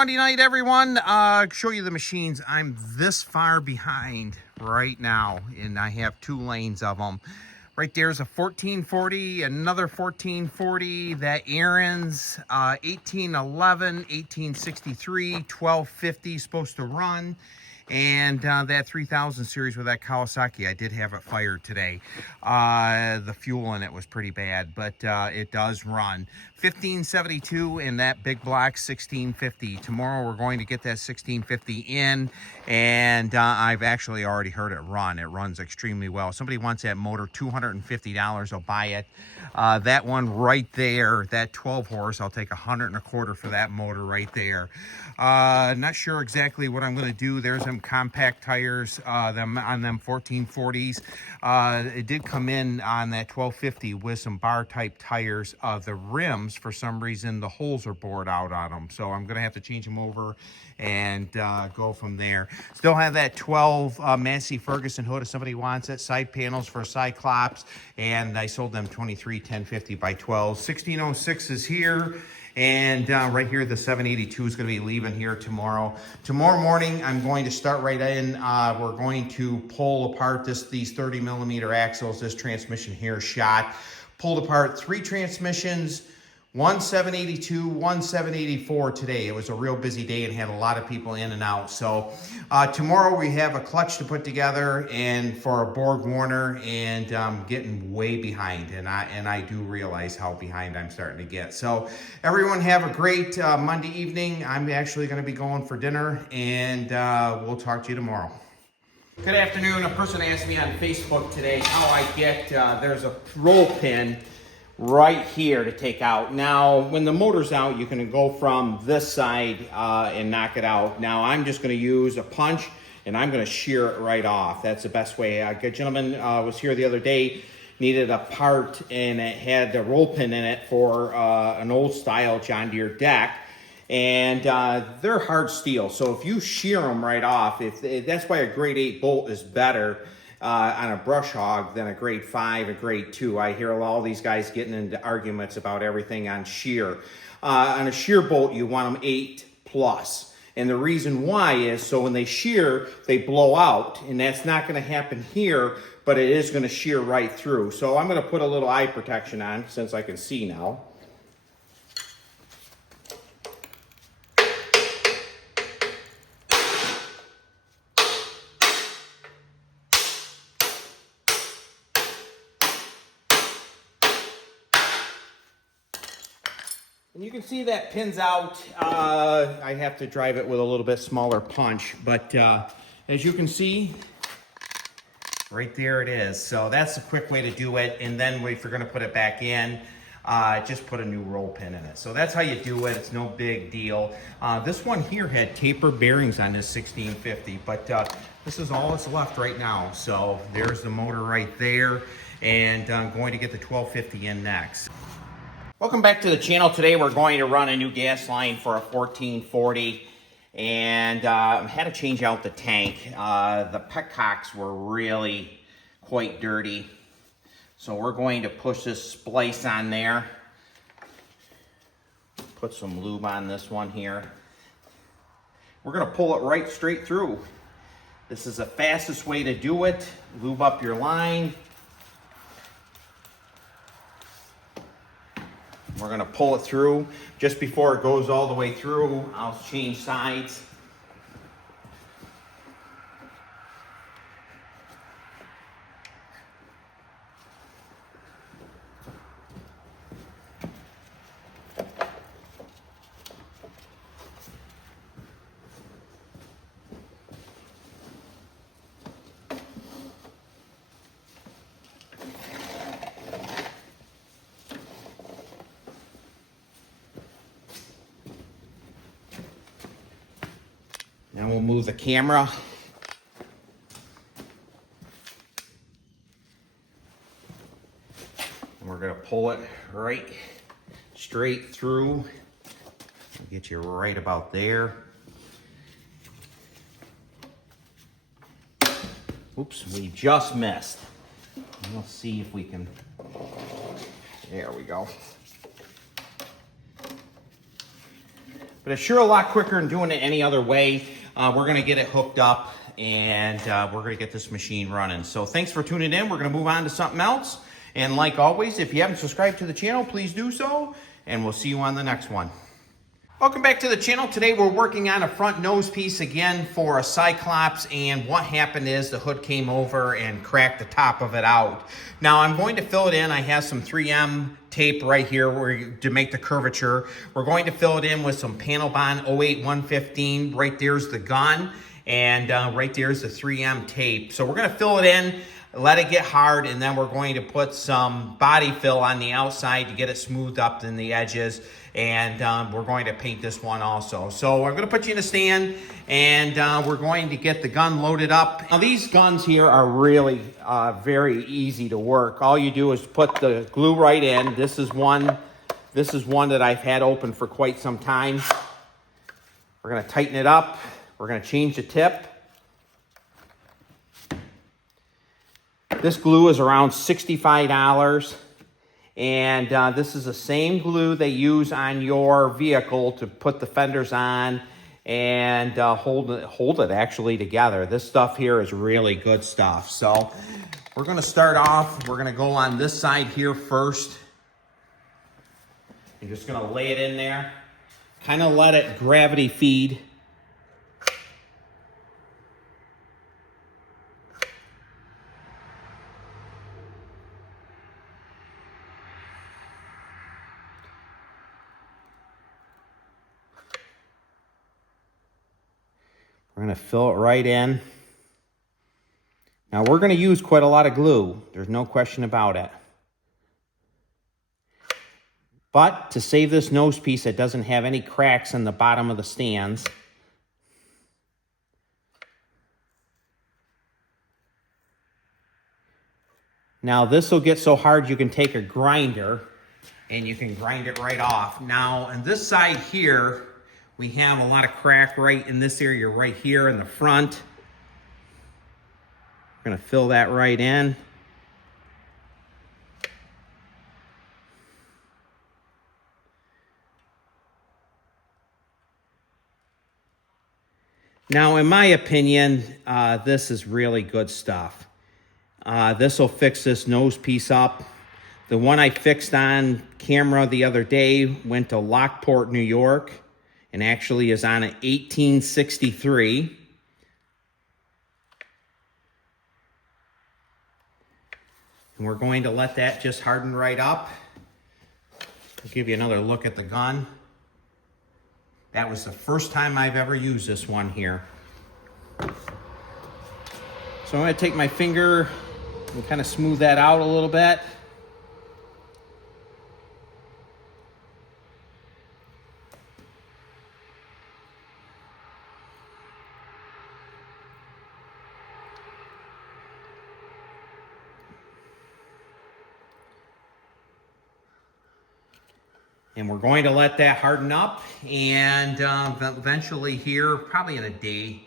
Monday night, everyone. Show you the machines. I'm this far behind right now, and I have 2 lanes of them. Right there's a 1440, another 1440, that Aaron's 1811, 1863, 1250 supposed to run. And that 3000 series with that Kawasaki, I did have it fired today. The fuel in it was pretty bad, but it does run. 1572 and that big block 1650. Tomorrow we're going to get that 1650 in, and I've actually already heard it run. It runs extremely well. Somebody wants that motor, $250, I'll buy it. That one right there, that 12 horse, I'll take $125 for that motor right there. Not sure exactly what I'm going to do. There's them compact tires, them on them 1440s. It did come in on that 1250 with some bar type tires. The rims, for some reason, the holes are bored out on them, so I'm going to have to change them over and go from there. Still have that 12 Massey Ferguson hood if somebody wants it. Side panels for Cyclops, and I sold them 23 1050 by 12. 1606 is here. And right here, the 782 is going to be leaving here tomorrow. Tomorrow morning, I'm going to start right in. We're going to pull apart these 30 millimeter axles, this transmission here shot. Pulled apart 3 transmissions, one 782, one 784 today. It was a real busy day and had a lot of people in and out. So tomorrow we have a clutch to put together and for a Borg Warner, and I'm getting way behind, and I do realize how behind I'm starting to get. So everyone have a great Monday evening. I'm actually going to be going for dinner, and we'll talk to you tomorrow. Good afternoon. A person asked me on Facebook today how I get, there's a roll pin right here to take out. Now, when the motor's out, you can go from this side and knock it out. Now, I'm just going to use a punch, and I'm going to shear it right off. That's the best way. A good gentleman was here the other day, needed a part, and it had a roll pin in it for an old style John Deere deck. And they're hard steel, so if you shear them right off, that's why a grade 8 bolt is better on a brush hog than a grade 5, a grade 2. I hear all these guys getting into arguments about everything on shear. On a shear bolt, you want them 8 plus. And the reason why is so when they shear, they blow out. And that's not going to happen here, but it is going to shear right through. So I'm going to put a little eye protection on since I can see now. And you can see that pins out. I have to drive it with a little bit smaller punch, but as you can see, right there it is. So that's a quick way to do it. And then if you're going to put it back in, just put a new roll pin in it. So that's how you do it. It's no big deal. This one here had taper bearings on this 1650, but this is all that's left right now. So there's the motor right there, and I'm going to get the 1250 in next. Welcome back to the channel. Today we're going to run a new gas line for a 1440, and had to change out the tank. The petcocks were really quite dirty, so we're going to push this splice on there. Put some lube on this one here. We're going to pull it right straight through. This is the fastest way to do it. Lube up your line. We're going to pull it through. Just before it goes all the way through, I'll change sides. Now we'll move the camera. And we're going to pull it right straight through. Get you right about there. Oops, we just missed. We'll see if we can. There we go. But but it's sure a lot quicker than doing it any other way. We're gonna get it hooked up, and we're gonna get this machine running. So thanks for tuning in. We're gonna move on to something else. And like always, if you haven't subscribed to the channel, please do so, and we'll see you on the next one. Welcome back to the channel. Today we're working on a front nose piece again for a Cyclops, and what happened is the hood came over and cracked the top of it out. Now I'm going to fill it in. I have some 3M tape right here to make the curvature. We're going to fill it in with some Panel Bond 08115. Right there's the gun, and right there's the 3M tape. So we're going to fill it in, let it get hard, and then we're going to put some body fill on the outside to get it smoothed up in the edges. And we're going to paint this one also. So I'm going to put you in a stand, and we're going to get the gun loaded up. Now these guns here are really very easy to work. All you do is put the glue right in. This is one that I've had open for quite some time. We're going to tighten it up. We're going to change the tip. This glue is around $65. And this is the same glue they use on your vehicle to put the fenders on and hold it actually together. This stuff here is really good stuff. So we're going to start off. We're going to go on this side here first. I'm just going to lay it in there. Kind of let it gravity feed. We're going to fill it right in. Now we're going to use quite a lot of glue. There's no question about it. But to save this nose piece, it doesn't have any cracks in the bottom of the stands. Now this will get so hard you can take a grinder and you can grind it right off. Now on this side here, we have a lot of crack right in this area right here in the front. We're gonna fill that right in. Now, in my opinion, this is really good stuff. This will fix this nose piece up. The one I fixed on camera the other day went to Lockport, New York, and actually is on an 1863. And we're going to let that just harden right up. I'll give you another look at the gun. That was the first time I've ever used this one here. So I'm going to take my finger and kind of smooth that out a little bit. And we're going to let that harden up, and eventually here, probably in a day,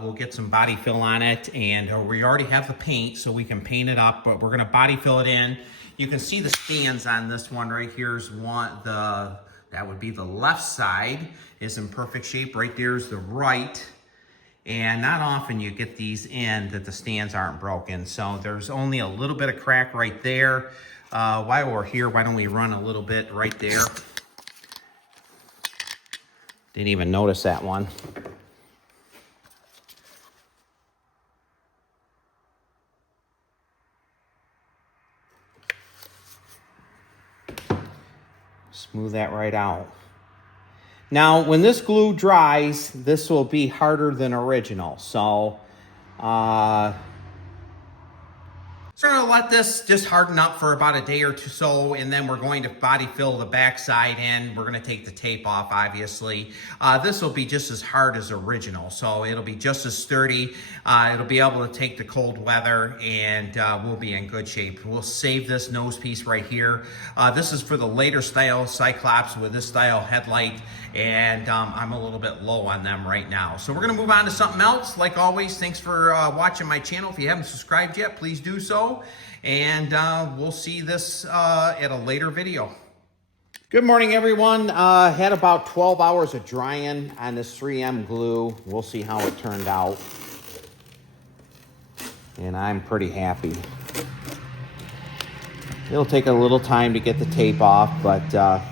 we'll get some body fill on it, and we already have the paint, so we can paint it up, but we're gonna body fill it in. You can see the stands on this one right here's one, that would be the left side is in perfect shape. Right there's the right, and not often you get these in that the stands aren't broken. So there's only a little bit of crack right there. While we're here, why don't we run a little bit right there? Didn't even notice that one. Smooth that right out. Now, when this glue dries, this will be harder than original. So, So we're going to let this just harden up for about a day or two so, and then we're going to body fill the backside in. We're going to take the tape off, obviously. This will be just as hard as original, so it'll be just as sturdy. It'll be able to take the cold weather, and we'll be in good shape. We'll save this nose piece right here. This is for the later style Cyclops with this style headlight, and I'm a little bit low on them right now. So we're going to move on to something else. Like always, thanks for watching my channel. If you haven't subscribed yet, please do so. And we'll see this at a later video. Good morning, everyone. Had about 12 hours of drying on this 3M glue. We'll see how it turned out. And I'm pretty happy. It'll take a little time to get the tape off, but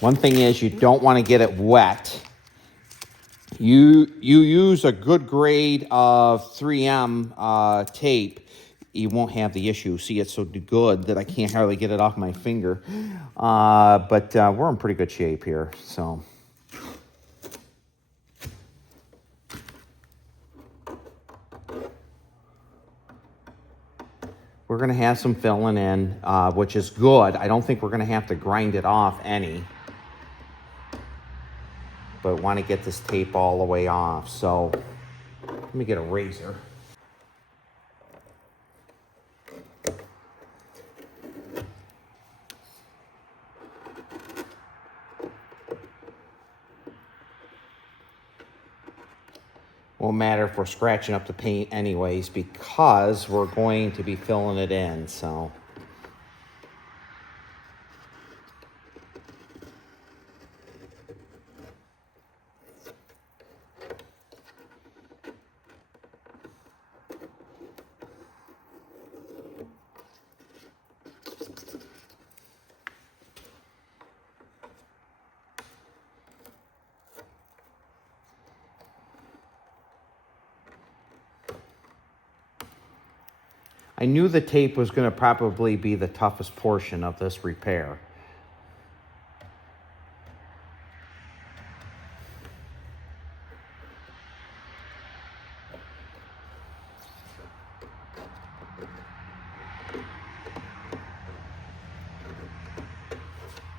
one thing is you don't want to get it wet. You use a good grade of 3M tape, you won't have the issue. See, it's so good that I can't hardly get it off my finger. But we're in pretty good shape here, so. We're going to have some filling in, which is good. I don't think we're going to have to grind it off any. But want to get this tape all the way off. So let me get a razor. Won't matter if we're scratching up the paint anyways, because we're going to be filling it in, so. I knew the tape was going to probably be the toughest portion of this repair.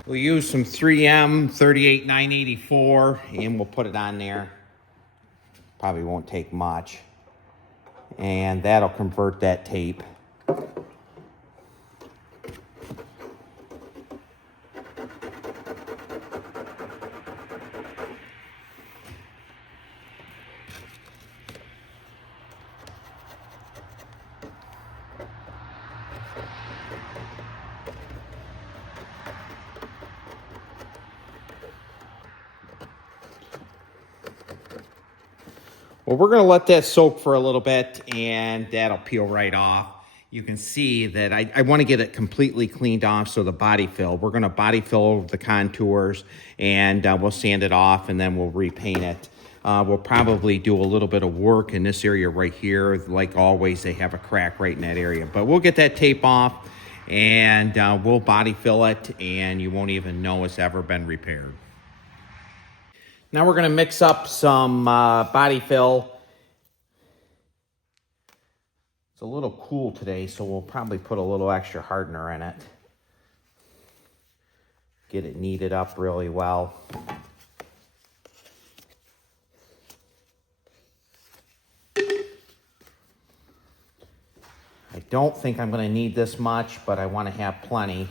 We'll use some 3M 38984 and we'll put it on there. Probably won't take much. And that'll convert that tape. Well, we're going to let that soak for a little bit, and that'll peel right off. You can see that I want to get it completely cleaned off, so the body fill. We're going to body fill the contours, and we'll sand it off, and then we'll repaint it. We'll probably do a little bit of work in this area right here. Like always, they have a crack right in that area. But we'll get that tape off, and we'll body fill it, and you won't even know it's ever been repaired. Now we're going to mix up some body fill. It's a little cool today, so we'll probably put a little extra hardener in it. Get it kneaded up really well. I don't think I'm going to need this much, but I want to have plenty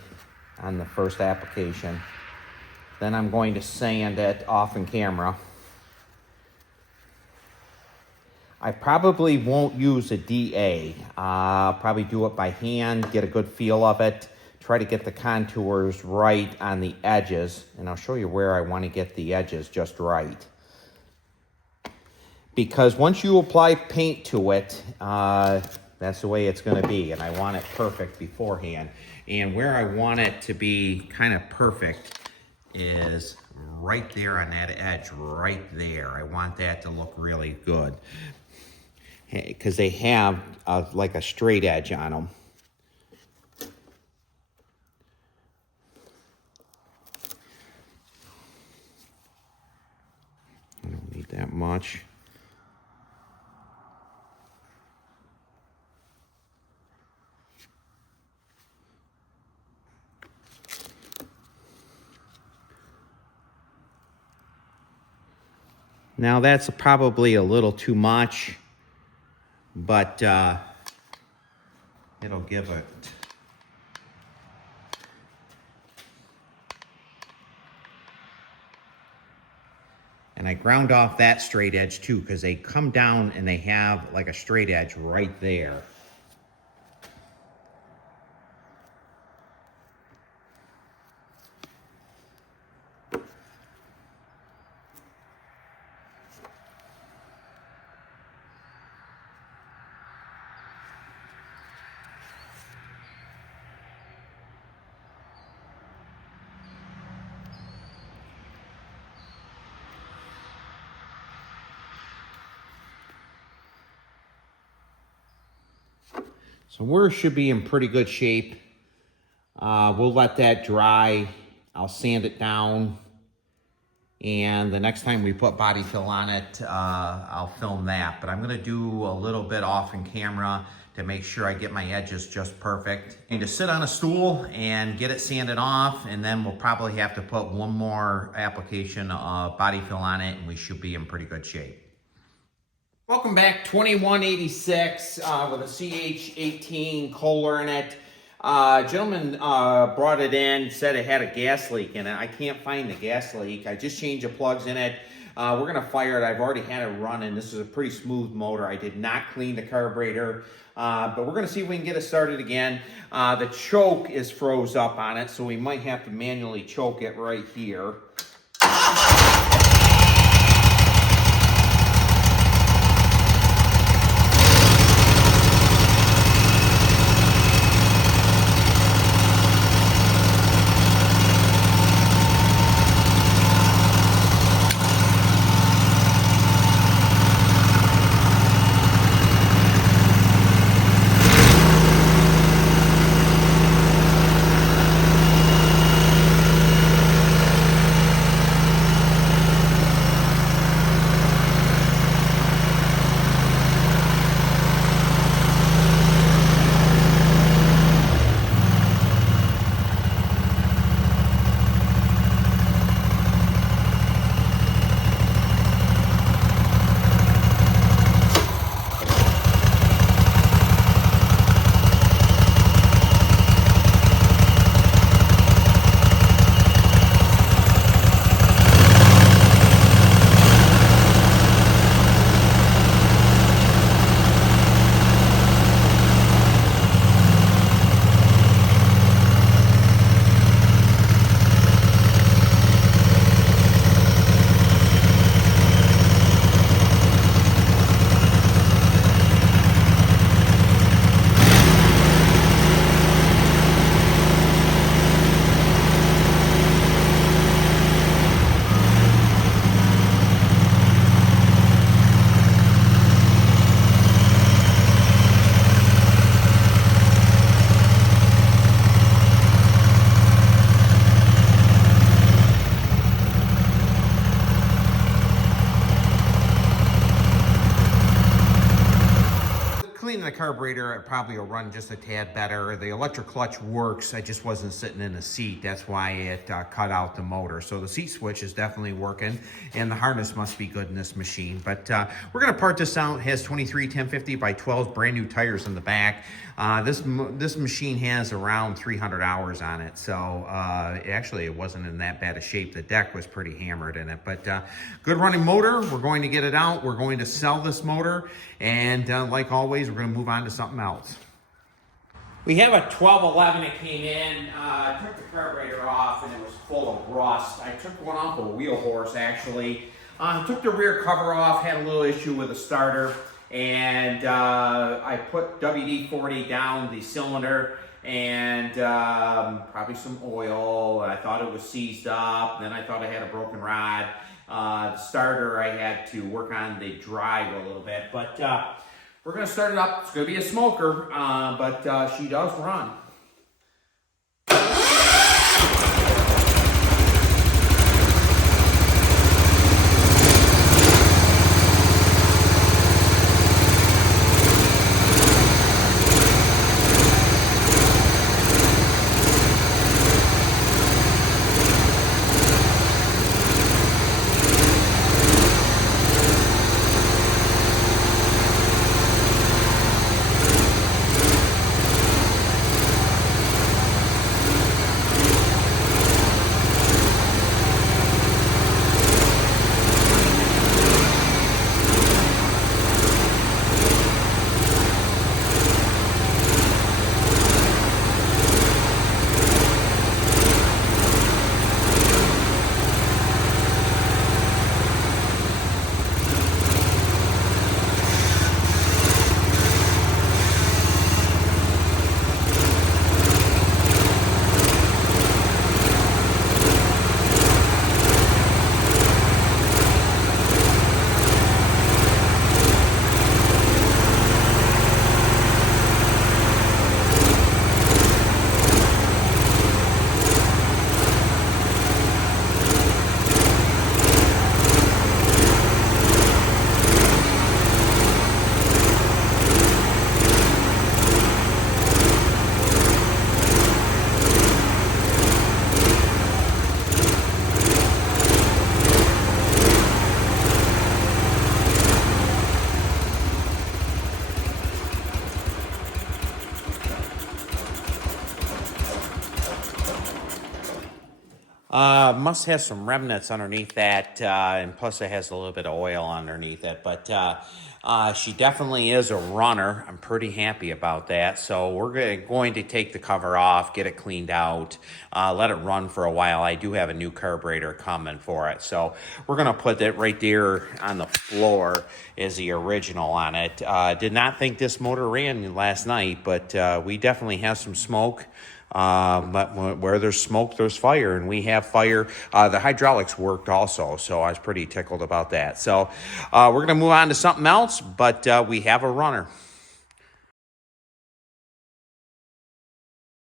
on the first application. Then I'm going to sand it off in camera. I probably won't use a DA. I'll probably do it by hand, get a good feel of it, try to get the contours right on the edges, and I'll show you where I want to get the edges just right. Because once you apply paint to it, that's the way it's going to be, and I want it perfect beforehand. And where I want it to be kind of perfect is right there on that edge, right there. I want that to look really good because they have like a straight edge on them. I don't need that much. Now that's probably a little too much, but it'll give it. And And I ground off that straight edge too, because they come down and they have like a straight edge right there. So we should be in pretty good shape. We'll let that dry. I'll sand it down. And the next time we put body fill on it, I'll film that. But I'm gonna do a little bit off in camera to make sure I get my edges just perfect. And to sit on a stool and get it sanded off, and then we'll probably have to put one more application of body fill on it, and we should be in pretty good shape. Welcome back, 2186 with a CH18 Kohler in it. Gentleman brought it in, said it had a gas leak in it. I can't find the gas leak. I just changed the plugs in it. We're gonna fire it. I've already had it running. This is a pretty smooth motor. I did not clean the carburetor, but we're gonna see if we can get it started again. The choke is froze up on it, so we might have to manually choke it right here. Cleaning the carburetor, it probably will run just a tad better. The electric clutch works. I just wasn't sitting in the seat. That's why it cut out the motor. So the seat switch is definitely working, and the harness must be good in this machine. But we're gonna part this out. It has 23 1050 by 12 brand new tires in the back. This machine has around 300 hours on it. So actually it wasn't in that bad a shape. The deck was pretty hammered in it, but good running motor. We're going to get it out. We're going to sell this motor, and like always, we're going to move on to something else. We have a 1211 that came in. I took the carburetor off and it was full of rust. I took one off a wheel horse actually. Took the rear cover off, had a little issue with the starter, and I put WD-40 down the cylinder and probably some oil. I thought it was seized up. Then I thought I had a broken rod. The starter, I had to work on the drive a little bit, but we're gonna start it up. It's gonna be a smoker, but she does run. Must have some remnants underneath that, and plus it has a little bit of oil underneath it. But she definitely is a runner. I'm pretty happy about that. So we're going to take the cover off, get it cleaned out, let it run for a while. I do have a new carburetor coming for it. So we're going to put it right there on the floor as the original on it. Did not think this motor ran last night, but we definitely have some smoke. But where there's smoke, there's fire, and we have fire. The hydraulics worked also, so I was pretty tickled about that. So we're going to move on to something else, but we have a runner.